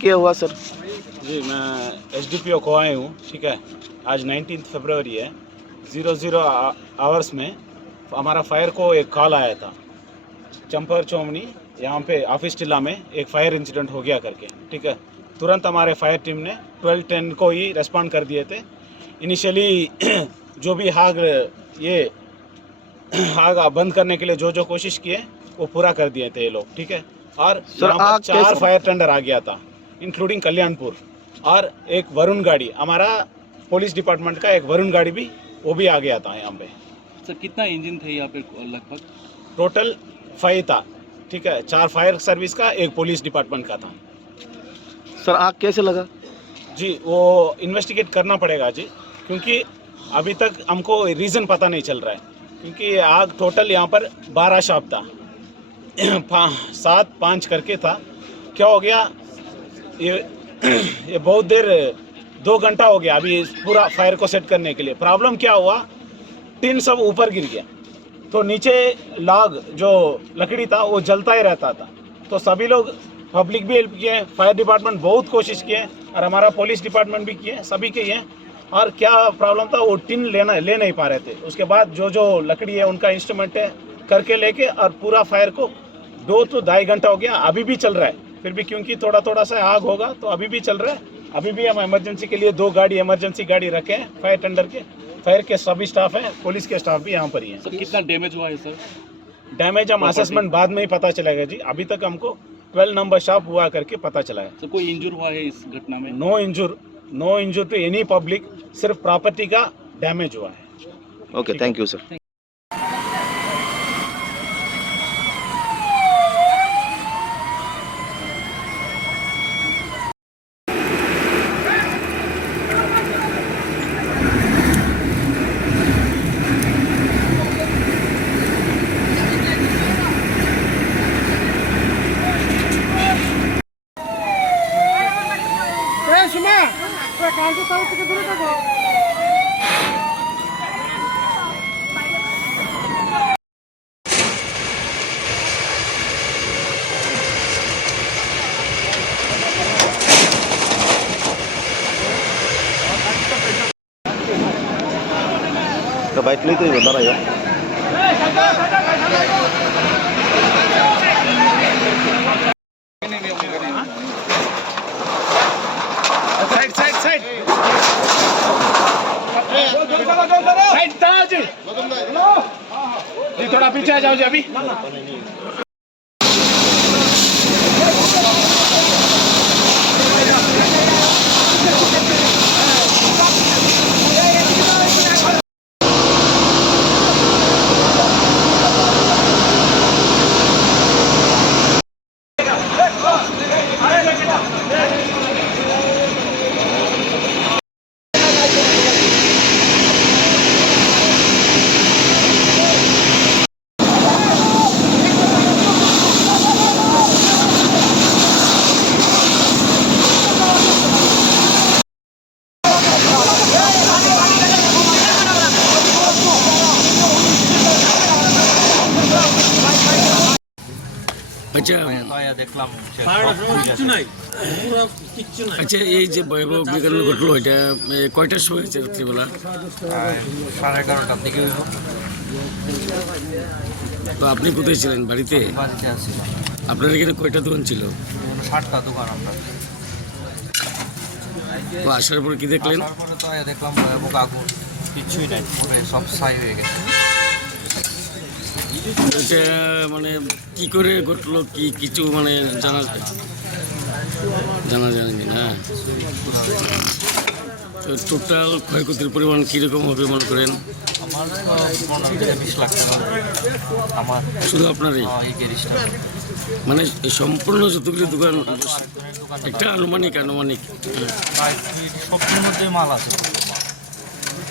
क्या हुआ सर? जी मैं एसडीपीओ कोआई हूँ, ठीक है। आज 19 फरवरी है, 00 आवर्स में हमारा फायर को एक कॉल आया था चंपर चौमनी यहाँ पे ऑफिस टिल्ला में एक फायर इंसिडेंट हो गया करके, ठीक है। तुरंत हमारे फायर टीम ने 12:10 को ही रेस्पॉन्ड कर दिए थे। इनिशियली जो भी आग बंद करने के लिए जो कोशिश किए वो पूरा कर दिए थे ये लोग, ठीक है। और सर आग 4 फायर टेंडर आ गया था, इंक्लूडिंग कल्याणपुर, और एक वरुण गाड़ी, हमारा पुलिस डिपार्टमेंट का एक वरुण गाड़ी भी वो भी आ गया था यहाँ पे। सर कितना इंजन थे यहाँ पे लगभग? टोटल 5 था, ठीक है। 4 फायर सर्विस का, एक पुलिस डिपार्टमेंट का था। सर आग कैसे लगा? जी वो इन्वेस्टिगेट करना पड़ेगा जी, क्योंकि अभी तक हमको रीज़न पता नहीं चल रहा है। क्योंकि आग टोटल यहाँ पर 12 शॉप था, 7-5 करके था। क्या हो गया ये बहुत देर 2 घंटा हो गया अभी पूरा फायर को सेट करने के लिए। प्रॉब्लम क्या हुआ, टिन सब ऊपर गिर गया तो नीचे लाग जो लकड़ी था वो जलता ही रहता था। तो सभी लोग, पब्लिक भी हेल्प किए, फायर डिपार्टमेंट बहुत कोशिश किए और हमारा पुलिस डिपार्टमेंट भी किए, सभी के हैं। और क्या प्रॉब्लम था, वो टिन ले नहीं पा रहे थे। उसके बाद जो लकड़ी है उनका इंस्ट्रूमेंट है करके लेके, और पूरा फायर को 2 to 2.5 घंटा हो गया, अभी भी चल रहा है। फिर भी क्योंकि थोड़ा सा आग होगा तो अभी भी चल रहा है। अभी भी हम इमरजेंसी के लिए 2 गाड़ी इमरजेंसी गाड़ी रखे हैं, फायर टेंडर के, फायर के सभी स्टाफ हैं, पुलिस के स्टाफ भी यहाँ पर ही हैं। सर कितना डैमेज हुआ है सर? डैमेज हम असेसमेंट बाद में ही पता चलेगा जी, अभी तक हमको 12 नंबर शॉप हुआ करके पता चला है। सर कोई इंजर हुआ है इस घटना में? No injury to any public, सिर्फ प्रॉपर्टी का डैमेज हुआ है। Okay, thank you sir. तो बाइक नहीं तो ही बता रहा है। जी थोड़ा पीछे आ जाओ जी अभी। আচ্ছা আচ্ছা, এই যে ভয়াবহ অগ্নিকাণ্ড ঘটলো, এটা কয়টার সময় হয়েছে? রাত্রিবেলা 11:30টার দিকে। তো আপনি কোথায় ছিলেন? বাড়িতে? বাড়িতে আছি। আপনার এখানে কয়টা দোকান ছিল? 60টা দোকান আমরা। তো আসার পর কি দেখলেন? তারপরে তো দেখলাম ভয়াবহ আগুন, কিছুই নাই, পুরো সব ছাই হয়ে গেছে। এটা মানে কি করে ঘটলো, কি কিছু মানে জানা যায়নি না? তো টোটাল ক্ষয়ক্ষতির পরিমাণ কীরকম হবে মনে করেন? আমার 15-20 লাখ টাকা। আমার শুধু আপনারই? এই গ্যারেজটা মানে সম্পূর্ণ যতগুলি দোকান, একটা আনুমানিক প্রায় 70-র মধ্যে মাল আছে।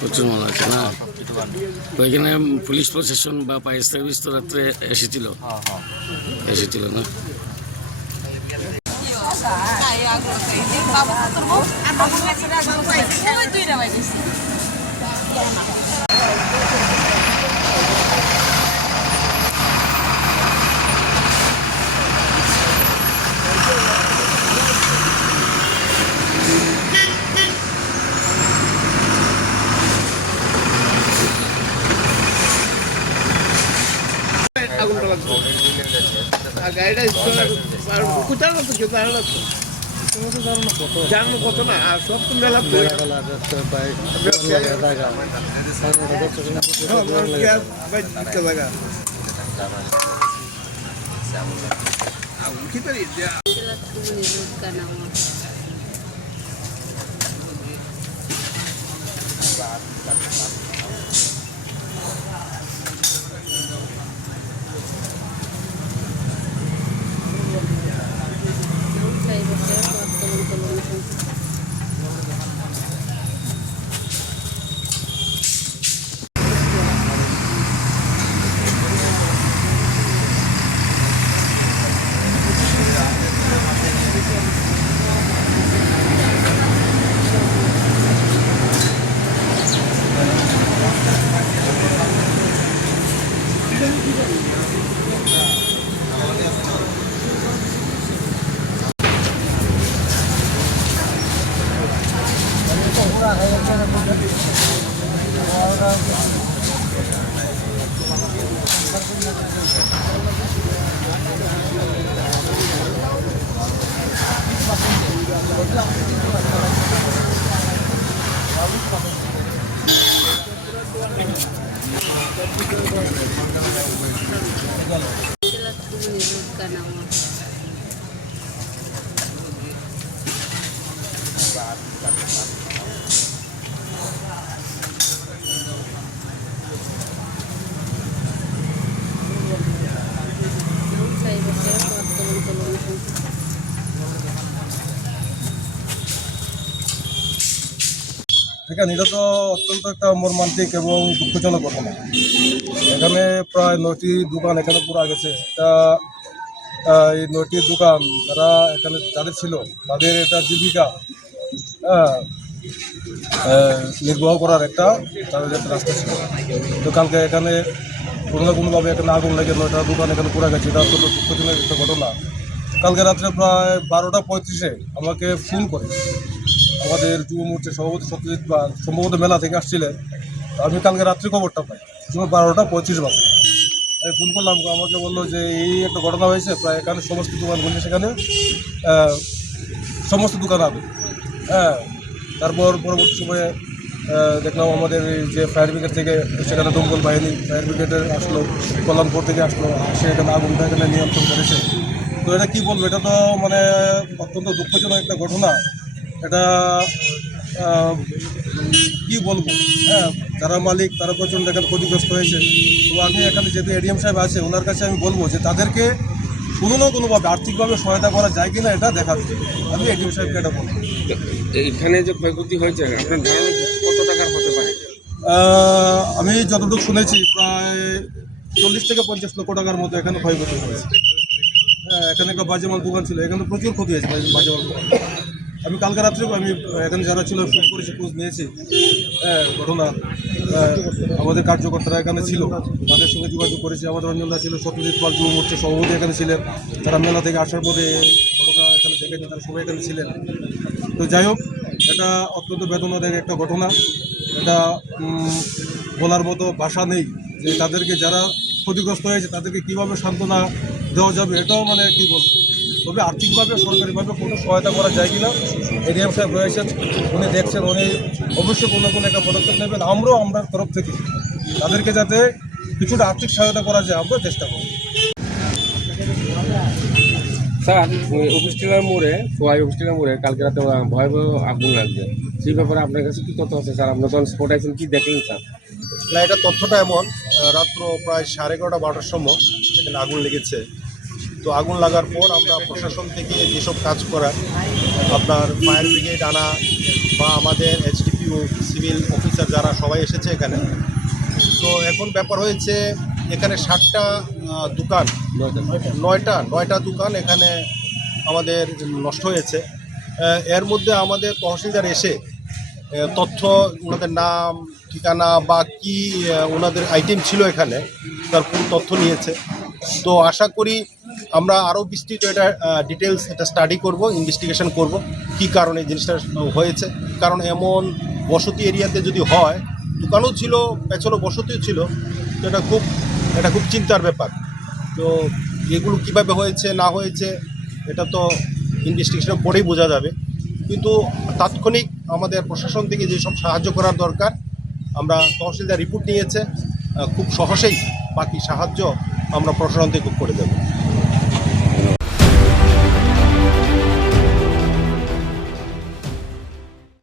প্রচুর মাল আছে না? সবজি দোকান। তো এখানে পুলিশ প্রশাসন বা ফায়ার সার্ভিস তো রাত্রে এসেছিল? এসেছিল না? জানো কত না আর সব তো মেলা দেখেন, এটা তো অত্যন্ত একটা মর্মান্তিক এবং দুঃখজনক ঘটনা। এখানে প্রায় 9টি দোকান এখানে পুরা গেছে। এটা এই 9টি দোকান যারা এখানে যাদের ছিল তাদের এটা জীবিকা নির্বাহ করার একটা তাদের একটা রাস্তা ছিল। দোকানকে এখানে কোনো না কোনোভাবে এখানে আগুন লেগে 9টা দোকান এখানে পুরা গেছে। এটা অত্যন্ত দুঃখজনক একটা ঘটনা। কালকে রাত্রে প্রায় 12টা 35-এ আমাকে ফোন করে আমাদের যুব মোর্চার সভাপতি সত্যজিৎ বা সম্ভবত মেলা থেকে আসছিলেন। আমি কালকে রাত্রে খবরটা পাই, সময় 12টা 35 বাজে। আমি ফোন করলাম, আমাকে বললো যে এই একটা ঘটনা হয়েছে, প্রায় এখানে সমস্ত দোকানগুলি সেখানে সমস্ত দোকান আগুন। তারপর পরবর্তী সময়ে দেখলাম আমাদের যে ফায়ার ব্রিগেড থেকে সেখানে দমকল বাহিনী ফায়ার ব্রিগেডের আসলো, কল্যাণপুর থেকে আসলো, সে এখানে আগুনটা এখানে নিয়ন্ত্রণ করেছে। তো এটা কী বলবো, এটা তো মানে অত্যন্ত দুঃখজনক একটা ঘটনা। এটা কি বলবো, যারা মালিক তারা প্রচণ্ড এখানে ক্ষতিগ্রস্ত হয়েছে। তো আমি এখানে যেহেতু এডিএম সাহেব আছে, ওনার কাছে আমি বলবো যে তাদেরকে কোনো না কোনোভাবে আর্থিকভাবে সহায়তা করা যায় কিনা এটা দেখা যাচ্ছে। আমি এডিএম সাহেবকে এটা বলবো। এখানে যে ক্ষয়ক্ষতি হয়েছে আপনার ধারণা কত টাকার হতে পারে? আমি যতটুকু শুনেছি প্রায় 40 থেকে 50 লক্ষ টাকার মতো এখানে ক্ষয়ক্ষতি হয়েছে। এখানে একটা বাজেমাল দোকান ছিল, এখানে প্রচুর ক্ষতি হয়েছে বাজেমাল দোকান। আমি কালকে রাত্রে আমি এখানে যারা ছিল ফোন করেছি, খোঁজ নিয়েছি। ঘটনা আমাদের কার্যকর্তারা এখানে ছিল, তাদের সঙ্গে যোগাযোগ করেছি। আমাদের রঞ্জনদা ছিল, সত্যজিৎ পাল যুব মোর্চার সভাপতি এখানে ছিলেন। তারা মেলা থেকে আসার পরে ঘটনা এখানে দেখেছে, তারা সবাই এখানে ছিলেন। তো যাই হোক, এটা অত্যন্ত বেদনাদায়ক একটা ঘটনা। এটা বলার মতো ভাষা নেই যে তাদেরকে যারা ক্ষতিগ্রস্ত হয়েছে তাদেরকে কীভাবে সান্ত্বনা দেওয়া যাবে, এটাও মানে কী বলবো। তবে আর্থিকভাবে সরকারিভাবে কোনো সহায়তা করা যায় কিনা এডিএম সাহেব রয়েছেন, উনি দেখছেন, উনি অবশ্যই কোনো একটা পদক্ষেপ নেবেন। আমরা তরফ থেকে তাদেরকে যাতে কিছুটা আর্থিক সহায়তা করা যায় আমরা চেষ্টা করব। স্যার, অফিস টিলার মোড়ে কালকে রাতে ভয়াবহ আগুন লাগছে, সেই ব্যাপারে আপনার কাছে কী তথ্য আছে স্যার? আপনার তখন স্পট আছেন, কী দেখলেন স্যার? না, এটা তথ্যটা এমন, রাত্র প্রায় 11:30-12টার সময় এখানে আগুন লেগেছে। তো আগুন লাগার পর আমরা প্রশাসন থেকে যেসব কাজ করার, আপনার ফায়ার ব্রিগেড আনা বা আমাদের HDPO সিভিল অফিসার যারা সবাই এসেছে এখানে। তো এখন ব্যাপার হয়েছে, এখানে 60টা দোকান, 9টা দোকান এখানে আমাদের নষ্ট হয়েছে। এর মধ্যে আমাদের তহসিলদার এসে তথ্য, ওনাদের নাম ঠিকানা বা কি ওনাদের আইটেম ছিল এখানে, তার ফুল তথ্য নিয়েছে। তো আশা করি আমরা আরও বিস্তৃত এটা ডিটেলস এটা স্টাডি করব, ইনভেস্টিগেশন করব কি কারণে জিনিসটা হয়েছে। কারণ এমন বসতি এরিয়াতে যদি হয়, দোকানও ছিল, পেছনে বসতিও ছিল, তো এটা খুব চিন্তার ব্যাপার। তো এগুলো কিভাবে হয়েছে না হয়েছে এটা তো ইনভেস্টিগেশনের পরেই বোঝা যাবে, কিন্তু তাৎক্ষণিক আমাদের প্রশাসন থেকে যেসব সাহায্য করার দরকার আমরা তহসিলদার রিপোর্ট নিয়েছে, খুব সহজেই বাকি সাহায্য আমরা প্রশাসন থেকে করে দেবো।